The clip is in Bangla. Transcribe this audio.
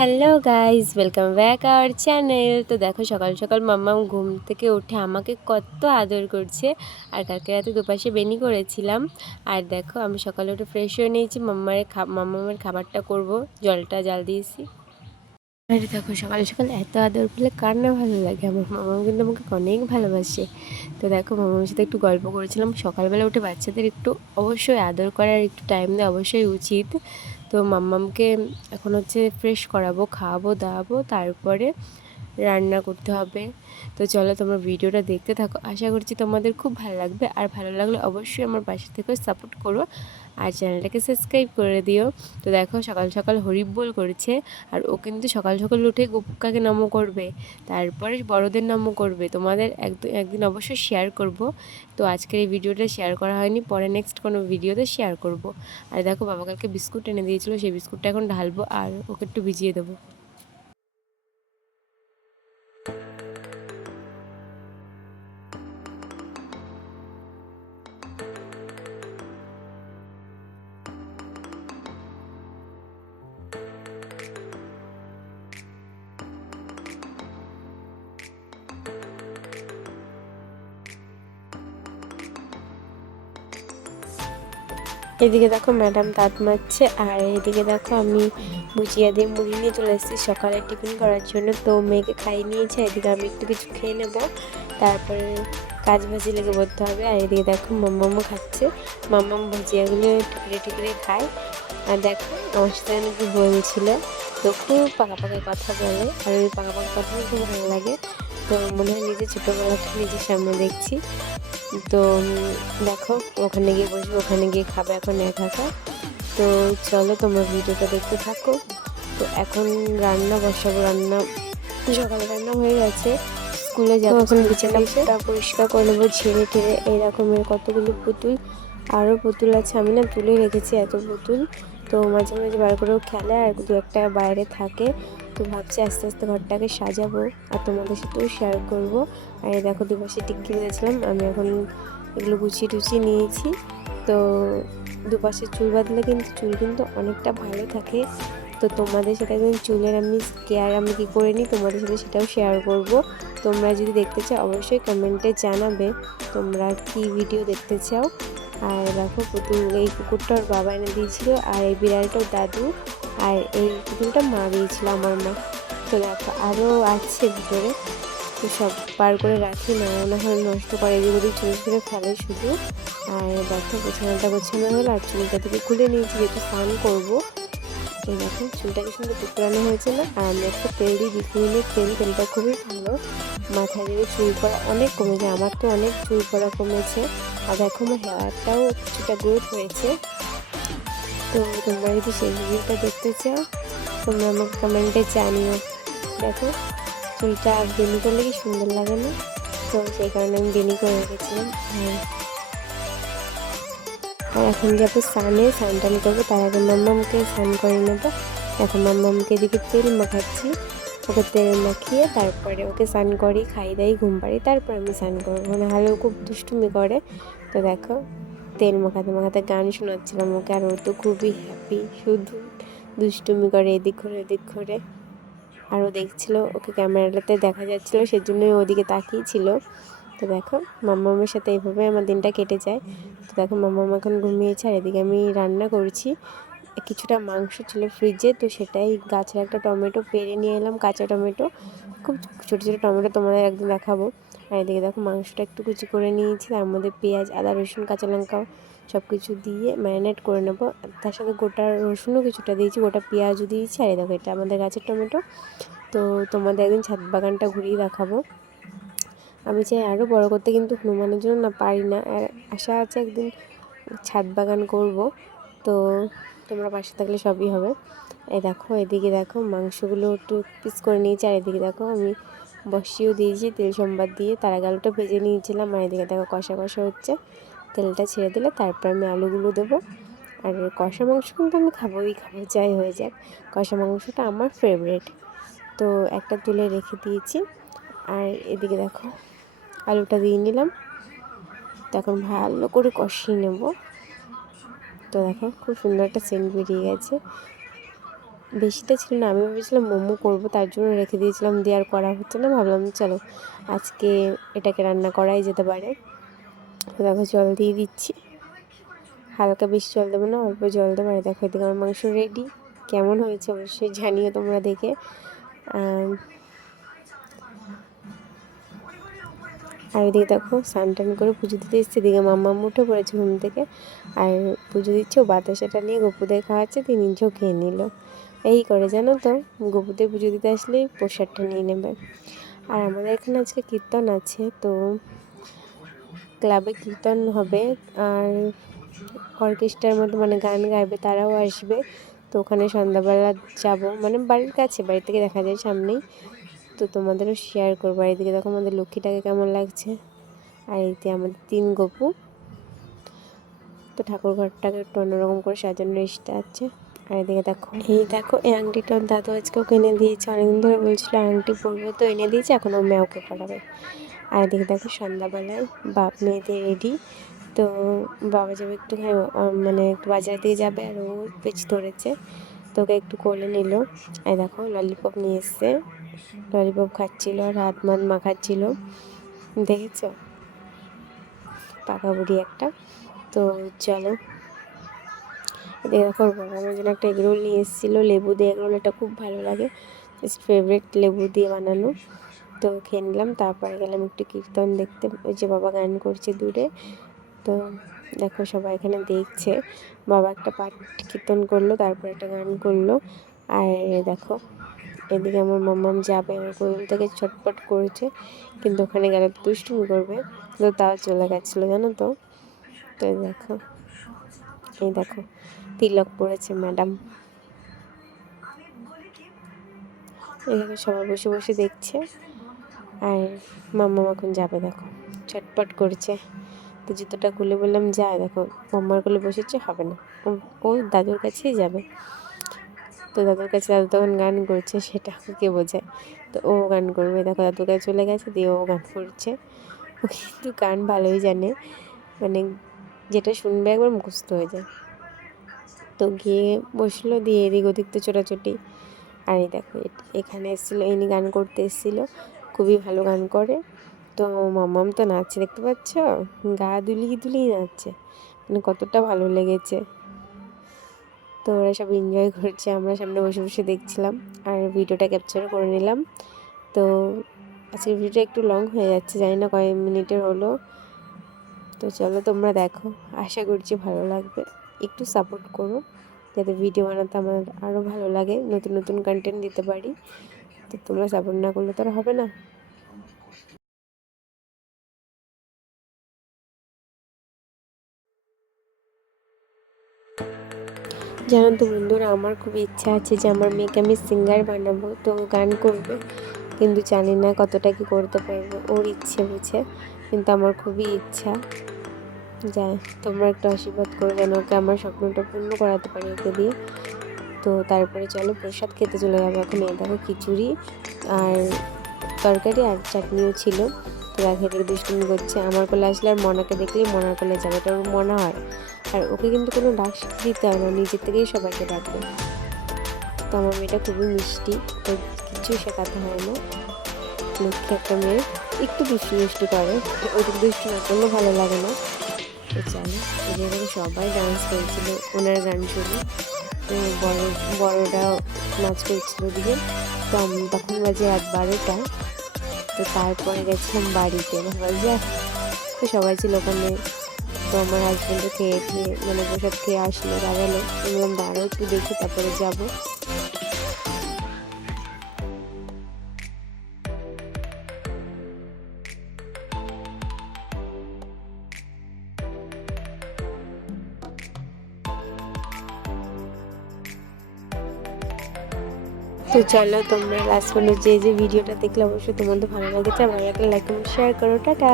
Hello guys, welcome back our channel. তো দেখো সকাল সকাল মাম্মাম ঘুম থেকে উঠে আমাকে কত আদর করছে। আর কালকে রাতে দুপাশে বেনি করেছিলাম। আর দেখো আমি সকালে উঠে ফ্রেশ হয়ে নিয়েছি, মাম্মামের খাবারটা করব, জলটা জাল দিয়েছি। আর দেখো সকাল সকাল এত আদর পেলে কার না ভালো লাগে। আমার মামাম কিন্তু আমাকে অনেক ভালোবাসে। তো দেখো মামার সাথে একটু গল্প করেছিলাম। সকালবেলা উঠে বাচ্চাদের একটু অবশ্যই আদর করার একটু টাইম দেওয়া অবশ্যই উচিত। তো মাম্মামকে এখন হচ্ছে ফ্রেশ করাবো, খাওয়াবো দাওয়াবো, তারপরে রান্না করতে হবে। তো চলো তোমরা ভিডিওটা দেখতে থাকো, আশা করছি তোমাদের খুব ভালো লাগবে। আর ভালো লাগলে অবশ্যই আমার পাশে থেকে সাপোর্ট করো আর চ্যানেলটাকে সাবস্ক্রাইব করে দিও। তো দেখো সকাল সকাল হরিবোল করেছে। আর ও কিন্তু সকাল সকাল উঠে গোপুকাকে নমো করবে, তারপরে বড়দের নমো করবে। তোমাদের একদিন অবশ্যই শেয়ার করব। তো আজকের এই ভিডিওটা শেয়ার করা হয়নি, পরে নেক্সট কোনো ভিডিওতে শেয়ার করব। আর দেখো বাবা কালকে বিস্কুট এনে দিয়েছিলো, সেই বিস্কুটটা এখন ঢালবো আর ওকে একটু ভিজিয়ে দেবো। এদিকে দেখো ম্যাডাম দাঁত মাজছে, আর এদিকে দেখো আমি ভুজিয়া দিয়ে মুড়ি নিয়ে চলে এসেছি সকালে টিফিন করার জন্য। তো মেয়েকে খাইয়ে নিয়েছে, এদিকে আমি একটু কিছু খেয়ে নেব, তারপরে কাজ ভাজি লেগে পড়তে হবে। আর এদিকে দেখো মাম্মামও খাচ্ছে, মাম্মাম ভুজিয়াগুলো টুকরে টুকরে খায়। আর দেখো আমার সাথে নাকি বলছিল, তো খুব পাকা পাকা কথা বলে, আর ওই পাকা পাকা কথা খুব ভালো লাগে। তো মনে হয় নিজের ছোটোবেলাটা নিজের সামনে দেখছি। তো দেখো ওখানে গিয়ে বসবো, ওখানে গিয়ে খাবে এখন একা একা। তো চলো তোমরা ভিডিওটা দেখতে থাকো। তো এখন রান্না বসাবো, সকালে রান্না হয়ে গেছে, স্কুলে যাবো। এখন বিছানাটা পরিষ্কার করে নেবো ঝেড়ে টেড়ে। এই রকমের কতগুলো পুতুল, আরও পুতুল আছে, আমি না তুলে রেখেছি এত পুতুল। তো মাঝে মাঝে বার করেও খেলে, আর দু একটা বাইরে থাকে। তো ভাবছি আস্তে আস্তে ঘরটাকে সাজাবো আর তোমাদের সাথেও শেয়ার করব। আর এই দেখো দুপাশে টিক্কি বেঁধেছিলাম, আমি এখন এগুলো গুছিয়ে টুছিয়ে নিয়েছি। তো দুপাশে চুল বাঁধলে কিন্তু চুল কিন্তু অনেকটা ভালো থাকে। তো তোমাদের সাথে একদিন চুলের কেয়ার আমি কী করে নিই তোমাদের সাথে সেটাও শেয়ার করব। তোমরা যদি দেখতে চাও অবশ্যই কমেন্টে জানাবে তোমরা কি ভিডিও দেখতে চাও। আর দেখো এই কুকুরটা ওর বাবা এনে দিয়েছিল, আর এই বিড়ালটাও দাদু, আর এই পুতুলটা মা দিয়েছিল আমার মা। তো দেখো আরও আছে ভিতরে, তো সব বার করে রাখি, না হলে নষ্ট করে, এদিক ওদিক ছুঁড়ে ছুঁড়ে ফেলে শুধু। আর দেখো গোছানোটা গোছানো হলো, আর চুলটা থেকে খুলে নিয়েছি যেহেতু স্নান করবো। এই দেখো চুলটাকে সুন্দর কুকড়ানো হয়েছে না। আর আমি একটা তেল দিই, বিকুইনের তেলটা খুবই ভালো, মাথায় দিলে চুল পড়া অনেক কমে যায়। আমার তো অনেক চুল পড়া কমেছে, আর দেখো আমার হেয়ারটাও কিছুটা গ্রোথ হয়েছে। তো তোমরা যদি সেই ভিডিওটা দেখতে চাও তোমরা আমাকে কমেন্টে জানিও। দেখো চুলটা বেনি করলে কি সুন্দর লাগে না? তো সেই কারণে আমি বেনি করে রেখেছিলাম। আর এখন যাবো স্নান টান করবো, তার আগে মাম্মামকে স্নান করে নেবো। এখন মাম্মামকে এদিকে তেল মাখাচ্ছি, ওকে তেল মাখিয়ে তারপরে ওকে স্নান করি, খাই দাই, ঘুম পাড়ি, তারপর আমি স্নান করবো। নাহলে ও খুব দুষ্টুমি করে। তো দেখো তেল মাখাতে মাখাতে গান শোনাচ্ছিলাম ওকে, আর ও তো খুবই হ্যাপি, শুধু দুষ্টুমি করে এদিক ঘুরে এদিক ঘুরে। আর ও দেখছিল, ওকে ক্যামেরাটাতে দেখা যাচ্ছিলো, সেজন্যই ওদিকে তাকিয়েছিল। তো দেখো মাম্মামের সাথে এইভাবে আমার দিনটা কেটে যায়। তো দেখো মাম্মাম এখন ঘুমিয়েছে, আর এদিকে আমি রান্না করছি। কিছুটা মাংস ছিল ফ্রিজে, তো সেটাই গাছের একটা টমেটো পেড়ে নিয়ে এলাম, কাঁচা টমেটো, খুব ছোটো ছোটো টমেটো, তোমাদের একদিন দেখাবো। আর এদিকে দেখো মাংসটা একটু কুচি করে নিয়েছি, তার মধ্যে পেঁয়াজ, আদা, রসুন, কাঁচা লঙ্কা সব কিছু দিয়ে ম্যারিনেট করে নেবো। তার সাথে গোটা রসুনও কিছুটা দিয়েছি, গোটা পেঁয়াজও দিয়েছি। আর দেখো এটা আমাদের গাছের টমেটো। তো তোমাদের একদিন ছাদ বাগানটা ঘুরিয়ে দেখাবো। আমি চাই আরও বড় করতে, কিন্তু হনুমানের জন্য না পারি না। আর আশা আছে একদিন ছাদ বাগান করব, তো তোমরা পাশে থাকলে সবই হবে। এই দেখো এদিকে দেখো মাংসগুলো একটু পিস করে নিয়েছি, আর এদিকে দেখো আমি বসিয়েও দিয়েছি তেল সম্বাদ দিয়ে, তার আগে আলুটা ভেজে নিয়েছিলাম। আর এদিকে দেখো কষা কষা হচ্ছে, তেলটা ছেড়ে দিলে তারপর আমি আলুগুলো দেবো। আর কষা মাংস কিন্তু আমি খাবোই খাবো, যাই হয়ে যাক, কষা মাংসটা আমার ফেভারিট। তো একটা তুলে রেখে দিয়েছি। আর এদিকে দেখো আলুটা দিয়ে নিলাম, তখন ভালো করে কষিয়ে নেব। তো দেখো খুব সুন্দর একটা সেন্ট বেরিয়ে গেছে। বেশিটা ছিল না, আমি ভেবেছিলাম মোমো করবো, তার জন্য রেখে দিয়েছিলাম, দিয়ে আর করা হচ্ছে না। ভাবলাম চলো আজকে এটাকে রান্না করাই যেতে পারে। দেখো জল দিয়ে দিচ্ছি, হালকা বেশি জল দেবো না, অল্প জল দেবো। আর দেখো এদিকে আমার মাংস রেডি। কেমন হয়েছে অবশ্যই জানিও তোমরা দেখে। আর এদিকে দেখো স্নান টান করে পুজো দিতে এসছে। এদিকে মাম্মা উঠে পড়েছে ঘুম থেকে, আর পুজো দিচ্ছে, ও বাতাসাটা নিয়ে গপুদের খাওয়াচ্ছে, তিনি নিজেও খেয়ে নিল। এই করে জানো তো, গপুদের পুজো দিতে আসলেই প্রসাদটা নিয়ে নেবে। আর আমাদের এখানে আজকে কীর্তন আছে, তো ক্লাবে কীর্তন হবে, আর অর্কেস্ট্রার মতো মানে গান গাইবে, তারাও আসবে। তো ওখানে সন্ধ্যাবেলা যাব, মানে বাড়ির কাছে, বাড়ি থেকে দেখা যায় সামনেই। তো তোমাদেরও শেয়ার করবো। আর এদিকে দেখো আমাদের লক্ষ্মীটাকে কেমন লাগছে। আর এতে আমাদের 3 গপু। তো ঠাকুর ঘরটাকে একটু অন্যরকম করে সাজানোর ইচ্ছা আছে। আর এদিকে দেখো, এই দেখো এই আংটিটা দাদু আজকেও কিনে দিয়েছে, অনেকদিন ধরে বলছিল আংটি পরবো, তো এনে দিয়েছে, এখন ও মেয়েকে পরাবে। আর এদিকে দেখো সন্ধ্যাবেলায় বাপ মেয়েদের রেডি। তো বাবা যাবে একটু মানে একটু বাজারের দিকে যাবে, আর ও পেছ ধরেছে, তোকে একটু কোলে নিল। আর দেখো ললিপপ নিয়ে এসছে, ললিপপ খাচ্ছিল আর হাত মাখাচ্ছিল, দেখেছ, পাকা বুড়ি একটা। তো চলো এদিকে দেখো আমার জন্য একটা এগরোল নিয়ে এসেছিলো, লেবু দিয়ে এগরোল, এটা খুব ভালো লাগে, জাস্ট ফেভারিট, লেবু দিয়ে বানানো। তো খেয়ে নিলাম, তারপরে গেলাম একটু কীর্তন দেখতে, ওই যে বাবা গান করছে দূরে। তো দেখো সবাই এখানে দেখছে, বাবা একটা পাঠ কীর্তন করলো, তারপর একটা গান করলো। আর দেখো এদিকে আমার মাম্মাম যাবে, আমার কোল থেকে ছটপট করেছে, কিন্তু ওখানে গেলে তো দুষ্টুমি করবে, তো তাও চলে গেছিলো জানো তো। তো দেখো, এই দেখো তিলক পড়েছে ম্যাডাম। এখানে সবাই বসে বসে দেখছে, আর মাম্মা এখন যাবে, দেখো ছটপট করছে। তো জুতোটা খুলে বললাম যা, দেখো মাম্মার কোলে বসেছে, হবে না, ও দাদুর কাছেই যাবে। তো দাদুর কাছে, দাদু তখন গান করছে, সেটা কে বোঝায়, তো ও গান করবে। দেখো দাদুর কাছে চলে গেছে, দিয়ে ও গান করছে। ও কিন্তু গান ভালোই জানে, মানে যেটা শুনবে একবার মুখস্থ হয়ে যায়। তো গিয়ে বসলো, দিয়ে এদিক ওদিক তো ছোটাছুটি। আর এই দেখো এখানে এসেছিলো, ইনি গান করতে এসেছিলো, খুবই ভালো গান করে। তো মাম্মাম তো নাচছে, দেখতে পাচ্ছ, গা দুলিয়ে নাচছে, মানে কতটা ভালো লেগেছে। তো ওরা সব এনজয় করছে, আমরা সামনে বসে বসে দেখছিলাম, আর ভিডিওটা ক্যাপচার করে নিলাম। তো আজকের ভিডিওটা একটু লং হয়ে যাচ্ছে, জানি না কয় মিনিটের হলো। তো চলো তোমরা দেখো, আশা করছি ভালো লাগবে, একটু সাপোর্ট করো, যাতে ভিডিও বানাতে আমার আরও ভালো লাগে, নতুন নতুন কন্টেন্ট দিতে পারি। তো তোমরা সাপোর্ট না করলে তো আর হবে না। জানো তো বন্ধুরা, আমার খুব ইচ্ছা আছে যে আমার মেয়েকে আমি সিঙ্গার বানাবো, তো গান করবে, কিন্তু জানি না কতটা কি করতে পারবো, ওর ইচ্ছে বুঝে, কিন্তু আমার খুবই ইচ্ছা। যাই, তোমরা একটু আশীর্বাদ করো যেন ওকে আমার স্বপ্নটা পূর্ণ করাতে পারি ওকে দিয়ে। তো তারপরে চলো প্রসাদ খেতে চলে যাবো এখন। এই দেখো খিচুড়ি আর তরকারি আর চাটনিও ছিল। তো দেখো এদিকে দুষ্টুমি করছে, আমার কোলে আসলে আর মনাকে দেখলেই মনার কোলে যাবে, এটা ওর মনে হয়। আর ওকে কিন্তু কোনো ডাক দিতে হয় না, নিজের থেকেই সবাইকে ডাকবে। তো আমার মেয়েটা খুবই মিষ্টি, ওর কিছু শেখাতে হয় না, লক্ষ্মী একটা মেয়ে, একটু দুষ্টু করে, ওইটুকু দুষ্টু না করলে ভালো লাগে না। তো চলো, এখানে সবাই ডান্স করেছিল ওনার গান শুনে, বড়রা নাচ করছিল দিকে। তো তখন বাজে রাত 12টা। তো তারপরে গেছিলাম বাড়িতে, বাজে, তো সবাই ছিল ওখানে। তো আমার হাজব্যান্ডও খেয়ে মানে প্রসাদ খেয়ে আসলো, দাঁড়ালো, বললাম দাঁড়াও একটু দেখি তারপরে যাবো। তো চলো তোমরা লাস্ট পর্যন্ত যে ভিডিওটা দেখলে অবশ্যই তোমাদের ভালো লাগেছে, ভালো লাগলে লাইক কমেন্ট শেয়ার করো, টাটা।